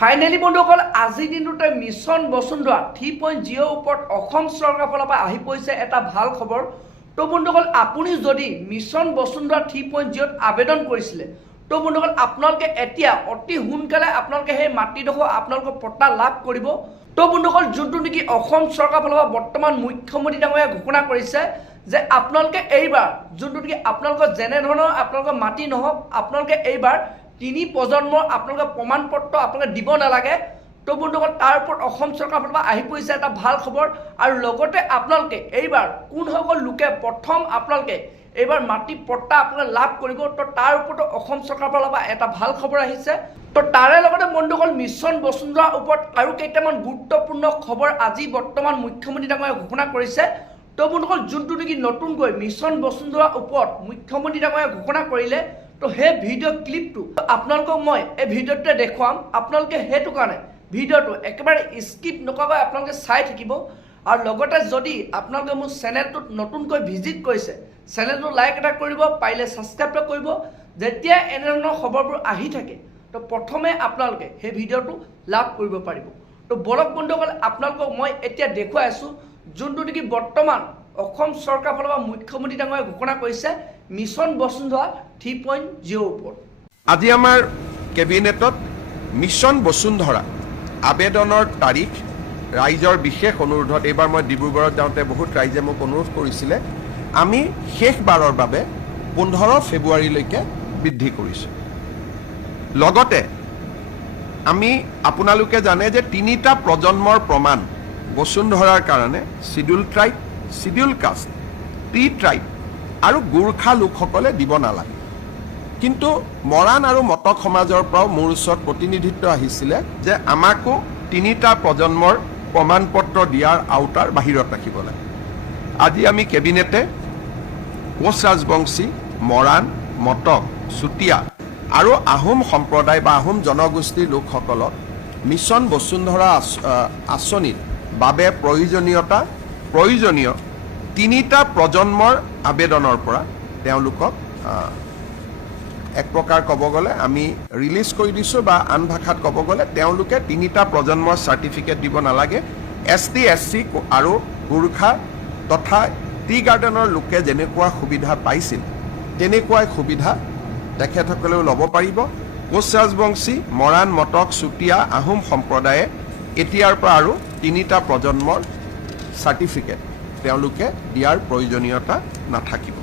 Finally বন্ধুসকল আজিৰ দিনটোতে মিছন বসুন্ধৰা 3.0 ওপৰত অসম চৰকাৰৰ ফালৰ পৰা আহি পৰিছে এটা ভাল খবৰ। তো বন্ধুসকল আপুনি যদি মিছন বসুন্ধৰা 3.0 আবেদন কৰিছিলে তো বন্ধুসকল আপোনালোকে এতিয়া অতি সোনকালে আপোনালোকে সেই মাটিডোখৰ আপোনালোকৰ পট্টা লাভ কৰিব। তো বন্ধুসকল যোনটো নেকি অসম চৰকাৰৰ ফালৰ পৰা বৰ্তমান মুখ্যমন্ত্ৰী ডাঙৰীয়াই ঘোষণা কৰিছে যে আপোনালোকে এইবাৰ যোনটো নেকি আপোনালোকৰ যেনে ধৰণৰ আপোনালোকৰ মাটি নহওক আপোনালোকে এইবাৰ 3 প্ৰজন্মৰ আপোনালোকৰ প্ৰমাণ পত্ৰ আপোনালোকে দিব নালাগে। তো বন্ধুসকল তাৰ ওপৰত অসম চৰকাৰৰ ফালৰ পৰা আহি পৰিছে এটা ভাল খবৰ। আৰু লগতে আপোনালোকে এইবাৰ কোনসকল লোকে প্ৰথম আপোনালোকে এইবাৰ মাটি পট্টা আপোনালোকে লাভ কৰিব তো তাৰ ওপৰত অসম চৰকাৰৰ ফালৰ পৰা এটা ভাল খবৰ আহিছে। তো তাৰে লগতে বন্ধুসকল মিছন বসুন্ধৰাৰ ওপৰত আৰু কেইটামান গুৰুত্বপূৰ্ণ খবৰ আজি বৰ্তমান মুখ্যমন্ত্ৰী ডাঙৰীয়াই ঘোষণা কৰিছে। তো বন্ধুসকল যোনটো নেকি নতুনকৈ মিছন বসুন্ধৰাৰ ওপৰত মুখ্যমন্ত্ৰী ডাঙৰীয়াই ঘোষণা কৰিলে তো সেই ভিডিঅ' ক্লিপটো আপোনালোকক মই এই ভিডিঅ'টোতে দেখুৱাম। আপোনালোকে সেইটো কাৰণে ভিডিঅ'টো একেবাৰে স্কিপ নকৰাকৈ আপোনালোকে চাই থাকিব। আৰু লগতে যদি আপোনালোকে মোৰ চেনেলটোত নতুনকৈ ভিজিট কৰিছে চেনেলটো লাইক এটা কৰিব, পাৰিলে ছাবস্ক্ৰাইব কৰিব। যেতিয়া এনেধৰণৰ খবৰবোৰ আহি থাকে তো প্ৰথমে আপোনালোকে সেই ভিডিঅ'টো লাভ কৰিব পাৰিব। তো বলক বন্ধুসকল আপোনালোকক মই এতিয়া দেখুৱাই আছোঁ যোনটো নেকি বৰ্তমান অসম চৰকাৰৰ ফালৰ পৰা মুখ্যমন্ত্ৰী ডাঙৰীয়াই ঘোষণা কৰিছে মিছন বসুন্ধৰা 3.0 ওপৰত। আজি আমাৰ কেবিনেটত মিছন বসুন্ধৰা আবেদনৰ তাৰিখ ৰাইজৰ বিশেষ অনুৰোধত এইবাৰ মই ডিব্ৰুগড়ত যাওঁতে বহুত ৰাইজে মোক অনুৰোধ কৰিছিলে আমি শেষবাৰৰ বাবে 15 ফেব্ৰুৱাৰীলৈকে বৃদ্ধি কৰিছোঁ। লগতে আমি আপোনালোকে জানে যে 3টা প্ৰজন্মৰ প্ৰমাণ বসুন্ধৰাৰ কাৰণে schedule tribe, schedule caste, T tribe আৰু গোৰ্খা লোকসকলে দিব নালাগে। কিন্তু মৰাণ আৰু মটক সমাজৰ পৰাও মোৰ ওচৰত প্ৰতিনিধিত্ব আহিছিলে যে আমাকো 3টা প্ৰজন্মৰ প্ৰমাণ পত্ৰ দিয়াৰ আওতাৰ বাহিৰত ৰাখিব লাগে। আজি আমি কেবিনেটে কোচ ৰাজবংশী, মৰাণ, মটক, চুতীয়া আৰু আহোম সম্প্ৰদায় বা আহোম জনগোষ্ঠীৰ লোকসকলক মিছন বসুন্ধৰা আঁচনিৰ বাবে প্ৰয়োজনীয় 3টা প্ৰজন্মৰ আবেদনৰ পৰা তেওঁলোকক এক প্ৰকাৰ ক'ব গ'লে আমি ৰিলিজ কৰি দিছোঁ বা আন ভাষাত ক'ব গ'লে তেওঁলোকে 3টা প্ৰজন্মৰ চাৰ্টিফিকেট দিব নালাগে। ST, SC আৰু গোৰ্খা তথা টি গাৰ্ডেনৰ লোকে যেনেকুৱা সুবিধা পাইছিল তেনেকুৱাই সুবিধা তেখেতসকলেও ল'ব পাৰিব। কোচ ৰাজবংশী, মৰাণ, মটক, চুতীয়া, আহোম সম্প্ৰদায়ে এতিয়াৰ পৰা আৰু 3টা প্ৰজন্মৰ চাৰ্টিফিকেট তেওঁলোকে দিয়াৰ প্ৰয়োজনীয়তা নাথাকিব।